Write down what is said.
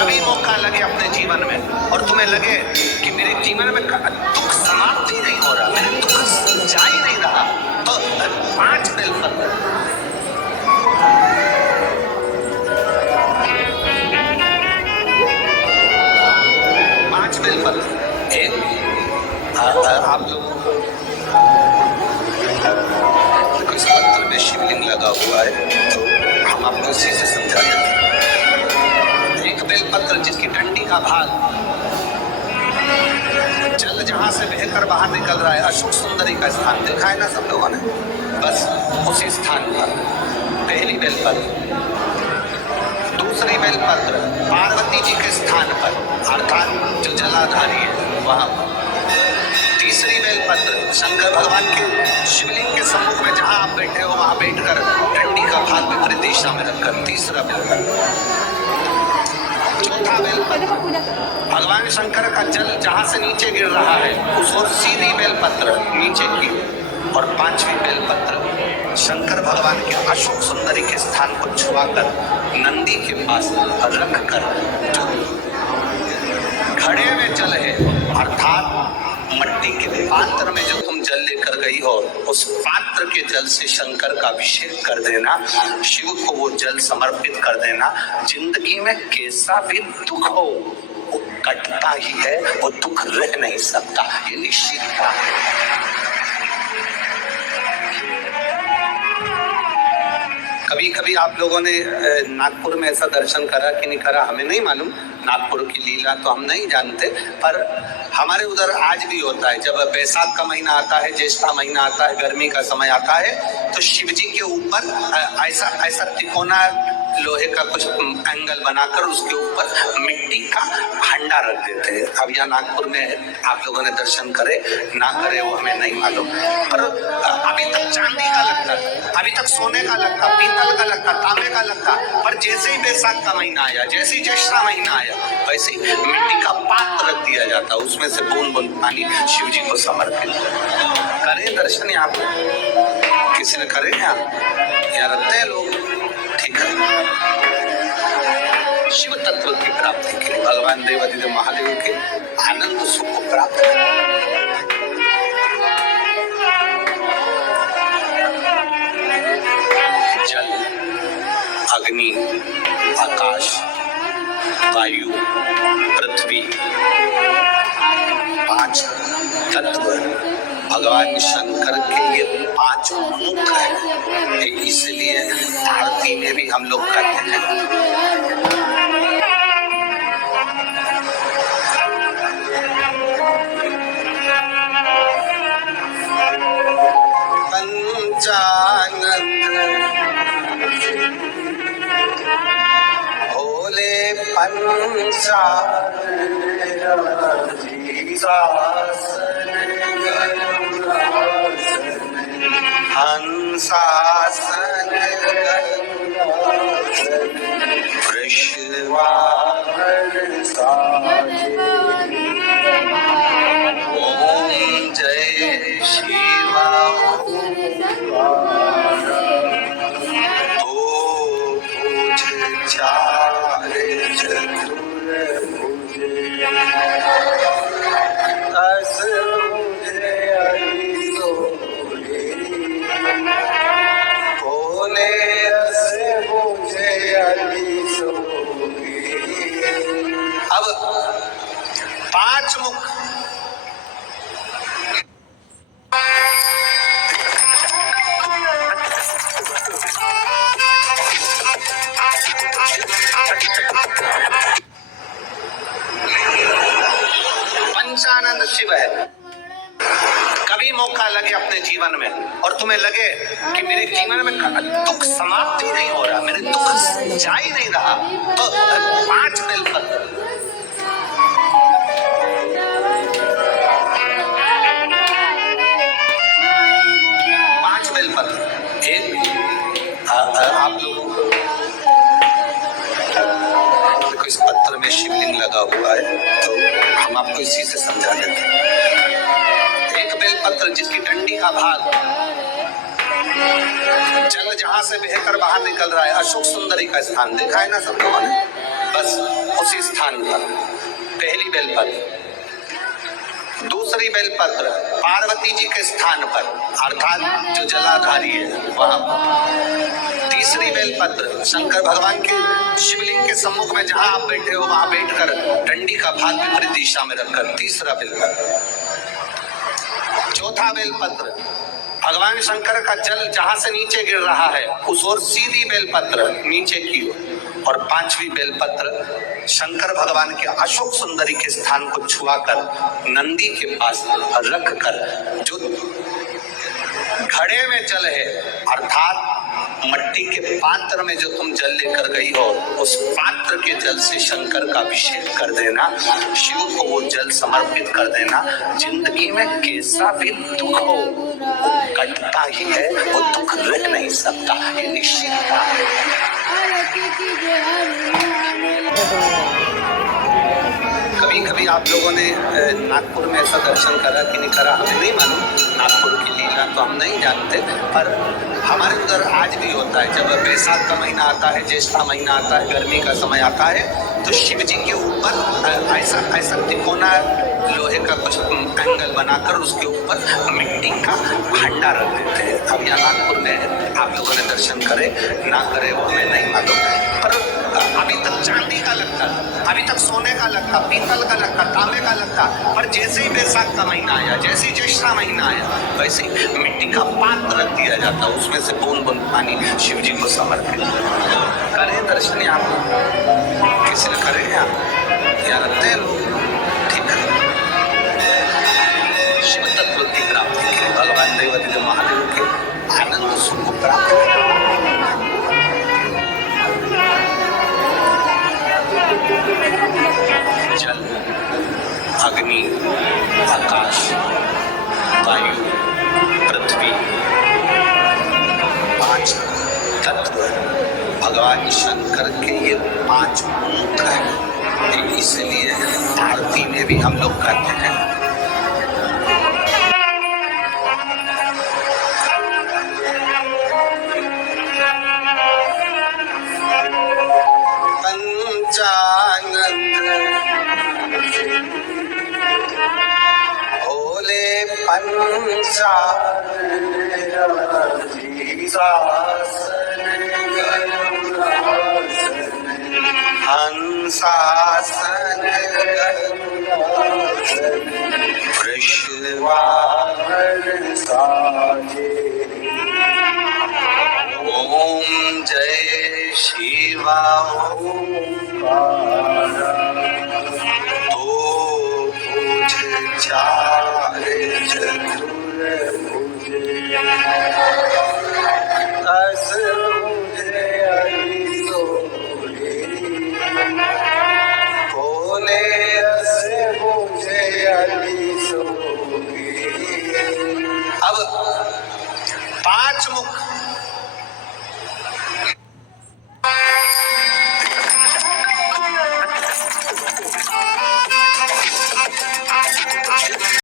कभी मौका लगे अपने जीवन में और तुम्हें लगे कि मेरे जीवन में दुख समाप्त ही नहीं हो रहा, मेरे दुख जा ही नहीं रहा, तो 5 बेलपत्र, एक आप लोगों को इस पत्थर में शिवलिंग लगा हुआ है, तो हम आपको इसी से समझा देते। एक बेलपत्र जिसकी डंडी का भाग जल जहां से बहकर बाहर निकल रहा है, अशोक सुंदरी का स्थान देखा है ना सब लोगों ने, बस उसी स्थान पर पहली बेलपत्र। दूसरी बेलपत्र पार्वती जी के स्थान पर, अर्थात जो जलाधारी है वहां पर। तीसरी बेलपत्र शंकर भगवान के शिवलिंग के सम्मुख में जहां आप बैठे हो वहां बैठकर डंडी का भाग विपरीत दिशा में रखकर, तीसरा बेलपत्र। चौथा बेलपत्र भगवान शंकर का जल जहां से नीचे गिर रहा है उस ओर सीधी बेलपत्र नीचे की। और पांचवी बेलपत्र शंकर भगवान के अशोक सुंदरी के स्थान को छुआकर नंदी के पास रख कर, जो घड़े में जल है अर्थात मट्टी के पात्र में जो तुम जल लेकर गई हो, उस पात्र के जल से शंकर का अभिषेक कर देना, शिव को वो जल समर्पित कर देना। जिंदगी में कैसा भी दुख हो वो कटता ही है, वो दुख रह नहीं सकता, ये निश्चित है। कभी कभी आप लोगों ने नागपुर में ऐसा दर्शन करा कि नहीं करा हमें नहीं मालूम, नागपुर की लीला तो हम नहीं जानते, पर हमारे उधर आज भी होता है। जब बैसाख का महीना आता है, ज्येष्ठा महीना आता है, गर्मी का समय आता है, तो शिव जी के ऊपर ऐसा तिकोना लोहे का कुछ एंगल बनाकर उसके ऊपर मिट्टी का हंडा रख देते हैं। अब यहाँ नागपुर में आप लोगों ने दर्शन करे ना करे वो हमें नहीं मालूम, पर अभी तक चांदी का लगता था, अभी तक सोने का लगता, पीतल का लगता, तांबे का लगता, पर जैसे ही बैसाख का महीना आया, जैसे ही ज्येष्ठा महीना आया, वैसे ही मिट्टी का पात्र रख दिया जाता, उसमें से बूंद बूंद पानी शिव जी को समर्पित करें। दर्शन यहाँ किसी ने करे, यहाँ रखते हैं लोग, ठीक है। शिव तत्व की प्राप्ति के लिए भगवान देवादिदेव महादेव के आनंद सुख को प्राप्त करें। जल, अग्नि, आकाश, वायु, पृथ्वी, 5 तत्व भगवान शंकर के ये 5 मुख है, इसलिए आरती में भी हम लोग करते हैं। पंचानन भोले हंसासन वृषवाहन साजे, ओम जय शिवा दो भुज चार चतुर्भुज, दस भुज भोले दस भुज अब 5 मुख पंचानंद शिव है। कभी मौका लगे अपने जीवन में और तुम्हें लगे कि मेरे जीवन में दुख समाप्त ही नहीं हो रहा, मेरे दुख जा ही नहीं रहा, तो 5 बेलपत्र, एक आप लोगों को इस पत्थर में शिवलिंग लगा हुआ है, तो हम आपको इसी से समझा देते हैं। एक बेलपत्र जिसकी डंडी का भाग जल जहां से बहकर बाहर निकल रहा है, अशोक सुंदरी का स्थान देखा है ना सब लोगों ने, बस उसी स्थान पर पहली बेलपत्र। दूसरी बेलपत्र पार्वती जी के स्थान पर अर्थात जो जलाधारी है वहां पर। तीसरी बेलपत्र शंकर भगवान के शिवलिंग के सम्मुख में जहां आप बैठे हो वहां बैठकर डंडी का भाग विपरीत दिशा में रखकर तीसरा बेलपत्र। चौथा बेलपत्र भगवान शंकर का जल जहां से नीचे गिर रहा है उस ओर सीधी बेलपत्र नीचे की ओर। और पांचवी बेलपत्र शंकर भगवान के अशोक सुंदरी के स्थान को छुआकर नंदी के पास रखकर जो घड़े में जल है अर्थात मट्टी के पात्र में जो तुम जल लेकर गई हो उस पात्र के जल से शंकर का अभिषेक कर देना, शिव को वो जल समर्पित कर देना। जिंदगी में कैसा भी दुख हो कटता ही है, वो दुख रह नहीं सकता, ये निश्चित है। कभी कभी आप लोगों ने नागपुर में ऐसा दर्शन करा कि नहीं करा हमें नहीं मालूम, नागपुर की लीला तो हम नहीं जानते, पर हमारे उधर आज भी होता है। जब बैसाख का महीना आता है, ज्येष्ठा महीना आता है, गर्मी का समय आता है, तो शिव जी के ऊपर ऐसा तिकोना लोहे का कुछ एंगल बनाकर उसके ऊपर मिट्टी का हंडा रख देते हैं। अब यहाँ नागपुर में आप लोगों ने दर्शन करे ना करे वो हमें नहीं मालूम, पर अभी तक चांदी का लगता, अभी तक सोने का लगता, पीतल का लगता, तांबे का लगता, पर जैसे ही बैसाख का महीना आया, जैसे ही ज्येष्ठा महीना आया, वैसे ही मिट्टी का पात्र रख दिया जाता, उसमें से बूंद बूंद पानी शिव जी को समर्पित करें। दर्शन यहाँ किसी ने करे यहाँ रखते हैं लोग, ठीक है। शिव तत्व की प्राप्ति के लिए भगवान देवादिदेव महादेव के आनंद सुख को प्राप्त जल, अग्नि, आकाश, वायु, पृथ्वी, पांच तत्व भगवान शंकर के ये पांच मुख हैं, इसलिए आरती में भी हम लोग करते हैं। हंसासन वृषवाहन साजे, ओम जय शिवा ओम